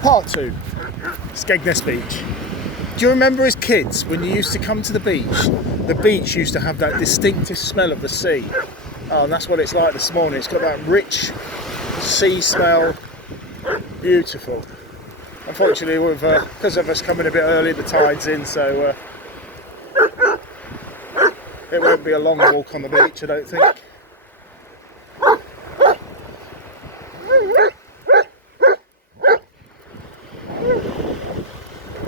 Part 2, Skegness Beach. Do you remember as kids when you used to come to the beach used to have that distinctive smell of the sea? Oh, and that's what it's like this morning. It's got that rich sea smell, beautiful. Unfortunately, with because of us coming a bit early, the tide's in, so it won't be a long walk on the beach, I don't think.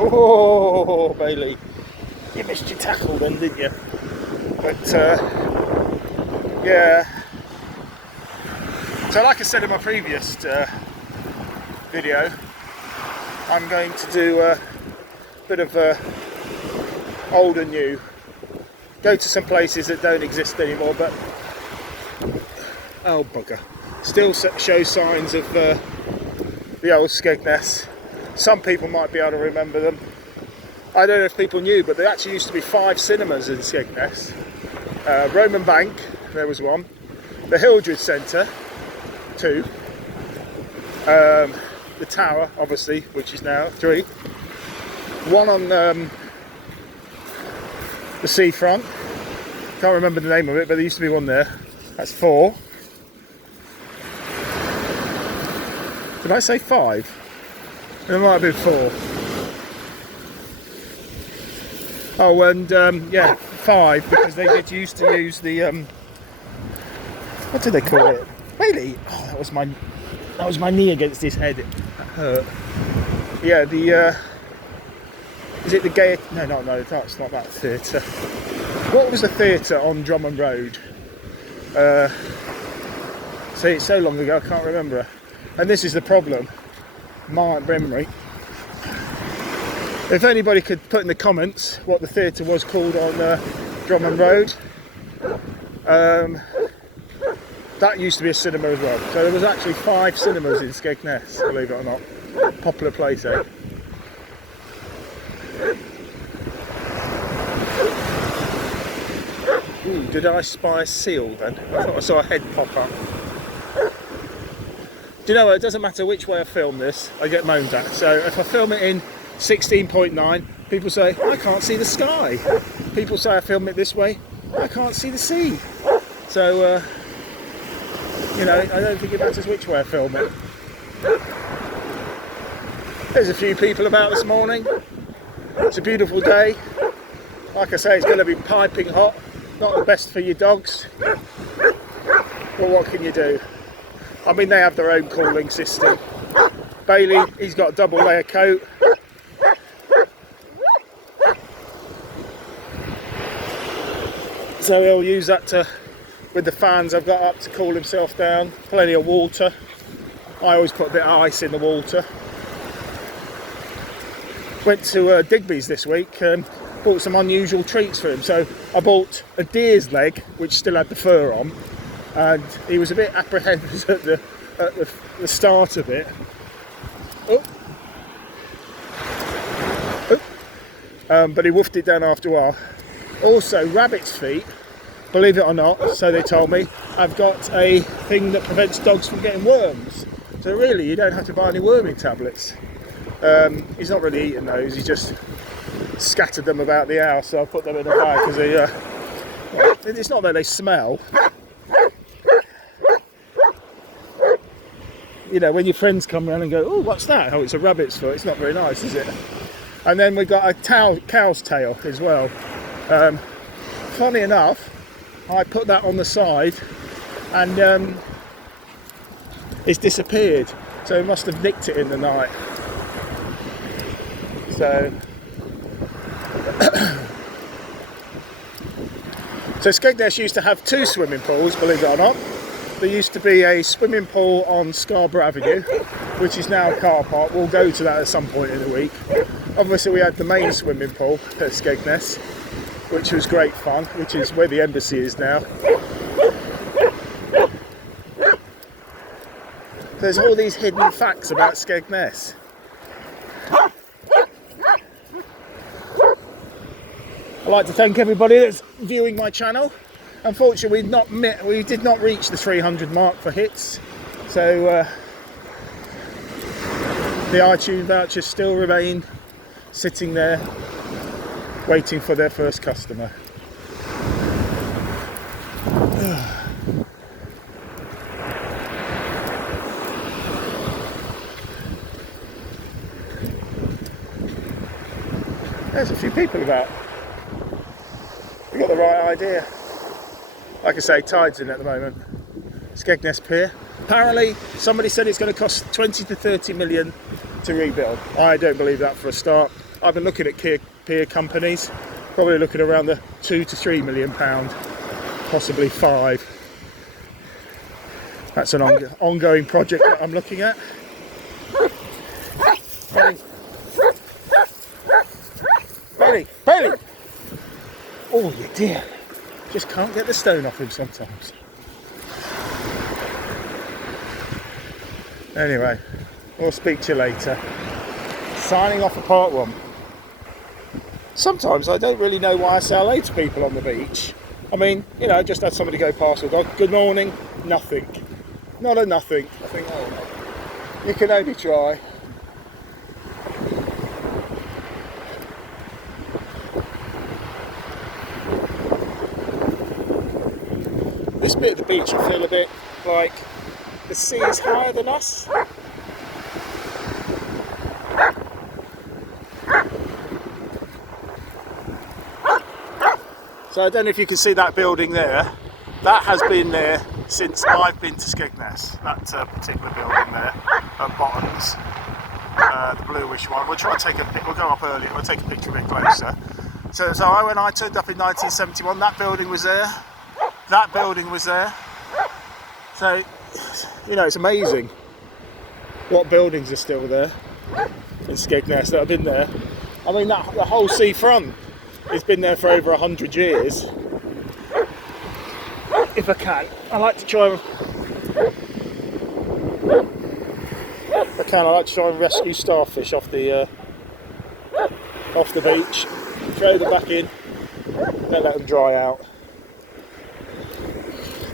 Oh, Bailey, you missed your tackle then, didn't you? But yeah. So like I said in my previous video, I'm going to do a bit of old and new. Go to some places that don't exist anymore, but oh bugger, still show signs of the old Skegness. Some people might be able to remember them. I don't know if people knew, but there actually used to be 5 cinemas in Skegness. Roman Bank, there was one. The Hildred Centre, 2. The Tower, obviously, which is now 3. One on the seafront. Can't remember the name of it, but there used to be one there. That's 4. Did I say 5? It might have been 4. Oh, and yeah, 5, because they did used to use the what do they call it? Really? Oh, that was my knee against his head. It hurt. Yeah, the is it the gay? No, that's not that theatre. What was the theatre on Drummond Road? See, it's so long ago I can't remember. And this is the problem. My memory. If anybody could put in the comments what the theatre was called on Drummond Road, that used to be a cinema as well. So there was actually 5 cinemas in Skegness, believe it or not. Popular place, eh? Ooh, did I spy a seal then? I thought I saw a head pop up. Do you know what, it doesn't matter which way I film this, I get moaned at. So if I film it in 16.9, people say, I can't see the sky. People say I film it this way, I can't see the sea. So, you know, I don't think it matters which way I film it. There's a few people about this morning. It's a beautiful day. Like I say, it's going to be piping hot. Not the best for your dogs. But what can you do? I mean, they have their own cooling system. Bailey, he's got a double layer coat. So he'll use that with the fans I've got up to cool himself down. Plenty of water. I always put a bit of ice in the water. Went to Digby's this week and bought some unusual treats for him. So I bought a deer's leg, which still had the fur on. And he was a bit apprehensive at the start of it. But he woofed it down after a while. Also, rabbit's feet, believe it or not, so they told me, I've got a thing that prevents dogs from getting worms. So really, you don't have to buy any worming tablets. He's not really eating those, he just scattered them about the house, so I put them in a bag because it's not that they smell. You know, when your friends come around and go, oh, what's that? Oh, it's a rabbit's foot. It's not very nice, is it? And then we've got a cow's tail as well. Funny enough, I put that on the side and it's disappeared. So it must have nicked it in the night. So, so Skegness used to have 2 swimming pools, believe it or not. There used to be a swimming pool on Scarborough Avenue, which is now a car park. We'll go to that at some point in the week. Obviously we had the main swimming pool at Skegness, which was great fun, which is where the embassy is now. There's all these hidden facts about Skegness. I'd like to thank everybody that's viewing my channel. Unfortunately, we did not reach the 300 mark for hits, so The iTunes vouchers still remain sitting there, waiting for their first customer. There's a few people about. We've got the right idea. Like I say, tide's in at the moment. Skegness Pier. Apparently, somebody said it's going to cost 20 to 30 million to rebuild. I don't believe that for a start. I've been looking at pier companies, probably looking around the £2 to £3 million, possibly £5. That's an ongoing project that I'm looking at. Bailey! Oh, you dear. Just can't get the stone off him sometimes. Anyway, we'll speak to you later. Signing off for part 1. Sometimes I don't really know why I say hello to people on the beach. I mean, you know, I just had somebody go past with a dog. Good morning. Nothing. Not a nothing. I think, oh, you can only try. This bit of the beach, I feel a bit like the sea is higher than us. So I don't know if you can see that building there. That has been there since I've been to Skegness. That particular building there at Bottoms, the bluish one. We'll try and take a pic. We'll go up earlier. We'll take a picture a bit closer. So when I turned up in 1971, that building was there. That building was there. So, you know, it's amazing what buildings are still there in Skegness that have been there. I mean, the whole seafront has been there for over 100 years. If I can, I like to try and rescue starfish off the beach, throw them back in, then let them dry out.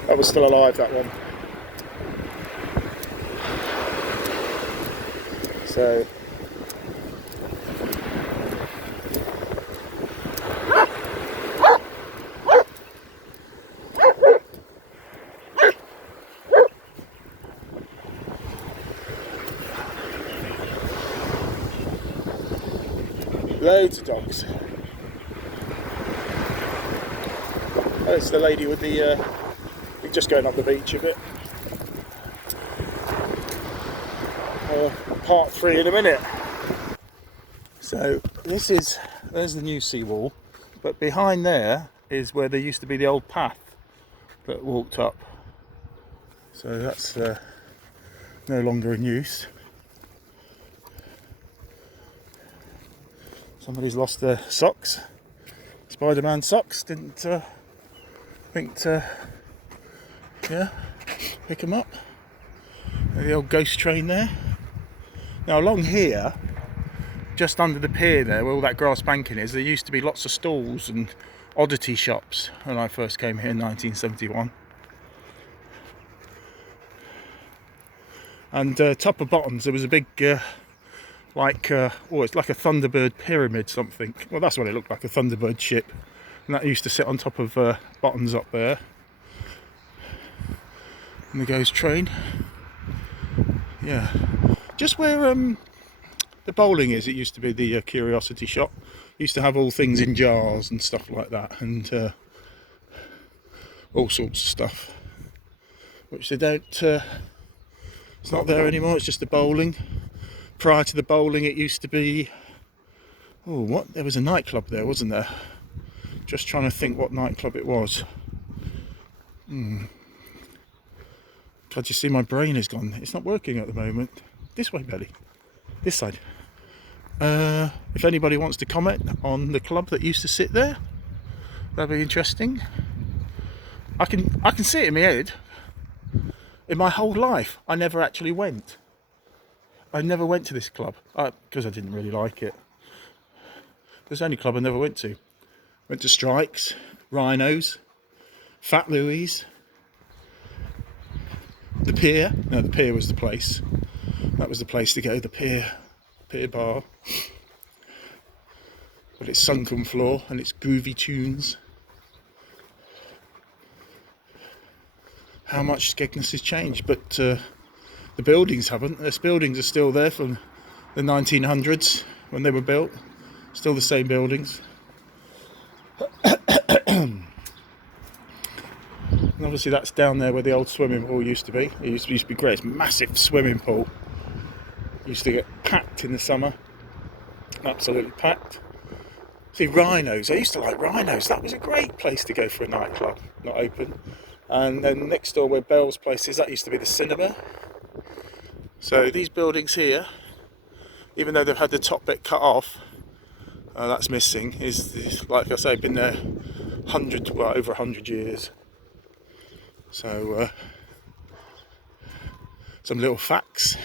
That was still alive, that one. So loads of dogs. That's the lady with the just going up the beach a bit. Part 3 in a minute. So there's the new seawall, but behind there is where there used to be the old path that walked up. So that's no longer in use. Somebody's lost their socks. Spider-Man socks. Didn't think to pick them up. The old ghost train there. Now along here, just under the pier there, where all that grass banking is, there used to be lots of stalls and oddity shops when I first came here in 1971. And top of Bottoms, there was a big, it's like a Thunderbird pyramid something. Well, that's what it looked like, a Thunderbird ship. And that used to sit on top of Bottoms up there. And the ghost train. Yeah. Just where the bowling is, it used to be the curiosity shop. Used to have all things in jars and stuff like that, and all sorts of stuff. Which they don't, it's not there anymore, it's just the bowling. Prior to the bowling it used to be, there was a nightclub there, wasn't there? Just trying to think what nightclub it was. God, you see my brain is gone. It's not working at the moment. This way, Belly. This side. If anybody wants to comment on the club that used to sit there, that'd be interesting. I can see it in my head. In my whole life, I never actually went. I never went to this club because I didn't really like it. It was the only club I never went to. Went to Strikes, Rhinos, Fat Louie's, the Pier. No, the Pier was the place. That was the place to go, the Pier. pier bar, with its sunken floor and its groovy tunes. How much Skegness has changed, but the buildings haven't. Those buildings are still there from the 1900s when they were built. Still the same buildings. And obviously that's down there where the old swimming pool used to be. It used to be great. It's a massive swimming pool. It used to get packed in the summer. Absolutely packed. See, rhinos. I used to like rhinos. That was a great place to go for a nightclub. Not open. And then next door where Bell's place is, that used to be the cinema. So these buildings here, even though they've had the top bit cut off, that's missing, is, like I say, been there over 100 years. So some little facts.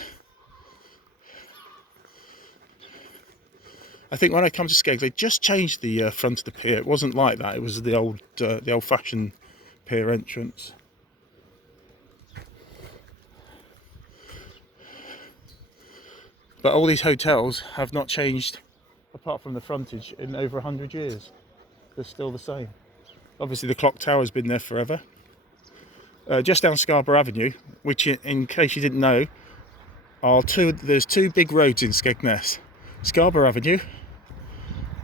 I think when I come to Skeggs, they just changed the front of the pier. It wasn't like that. It was the old-fashioned pier entrance. But all these hotels have not changed, apart from the frontage, in over 100 years. They're still the same. Obviously, the clock tower's been there forever. Just down Scarborough Avenue, which, in case you didn't know, there's two big roads in Skegness: Scarborough Avenue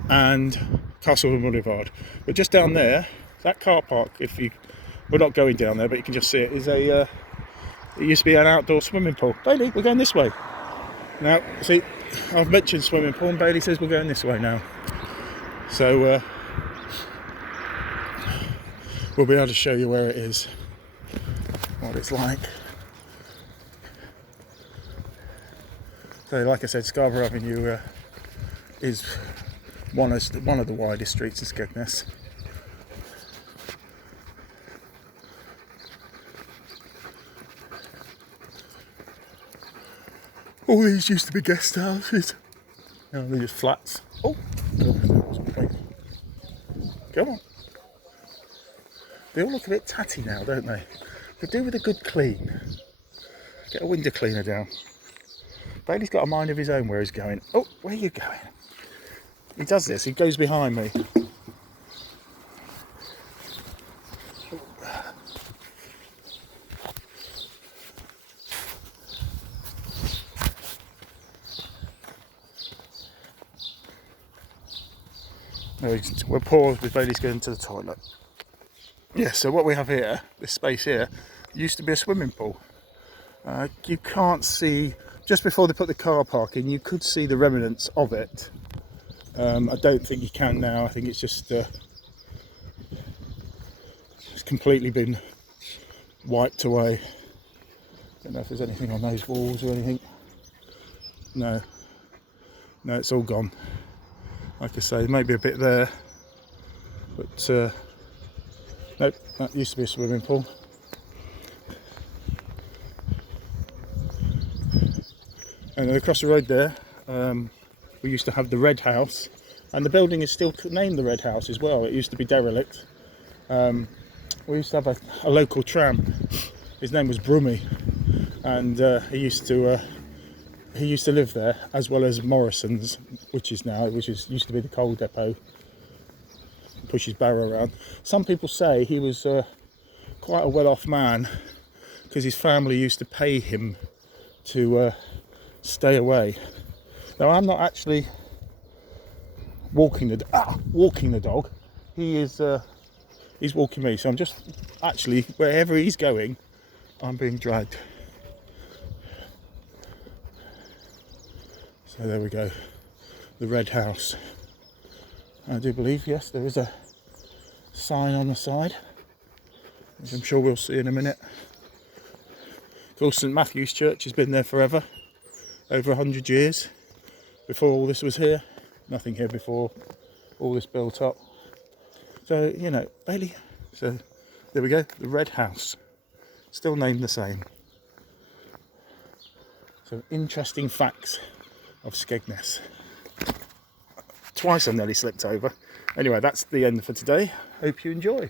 and Castle Boulevard. But just down there, that car park, we're not going down there, but you can just see it, is it used to be an outdoor swimming pool. Bailey, we're going this way. Now, see, I've mentioned swimming pool, and Bailey says we're going this way now. So, we'll be able to show you where it is, what it's like. So, like I said, Scarborough Avenue is one of the widest streets in Skegness. All these used to be guest houses. Now they're just flats. Oh, God, that wasn't great. Come on. They all look a bit tatty now, don't they? Could do with a good clean. Get a window cleaner down. Bailey's got a mind of his own where he's going. Oh, where are you going? He does this, he goes behind me. We're paused with Bailey's going to the toilet. Yeah, so what we have here, this space here, used to be a swimming pool. You can't see, just before they put the car park in, you could see the remnants of it. I don't think you can now. I think it's just it's completely been wiped away. Don't know if there's anything on those walls or anything. No, it's all gone. Like I say, maybe a bit there, but nope, that used to be a swimming pool. And then across the road there, we used to have the Red House, and the building is still named the Red House as well. It used to be derelict. We used to have a local tramp. His name was Brummy, and he used to live there, as well as Morrison's, which used to be the coal depot. Push his barrow around. Some people say he was quite a well-off man, because his family used to pay him to stay away. Now, I'm not actually walking the dog. He's walking me. So I'm just actually, wherever he's going, I'm being dragged. So there we go, the Red House. I do believe, yes, there is a sign on the side, which I'm sure we'll see in a minute. Of course, St Matthew's Church has been there forever, over 100 years. Before all this was here, nothing here before all this built up. So, you know, Bailey, so there we go, the Red House, still named the same. So, interesting facts of Skegness. Twice I nearly slipped over. Anyway, that's the end for today. Hope you enjoy.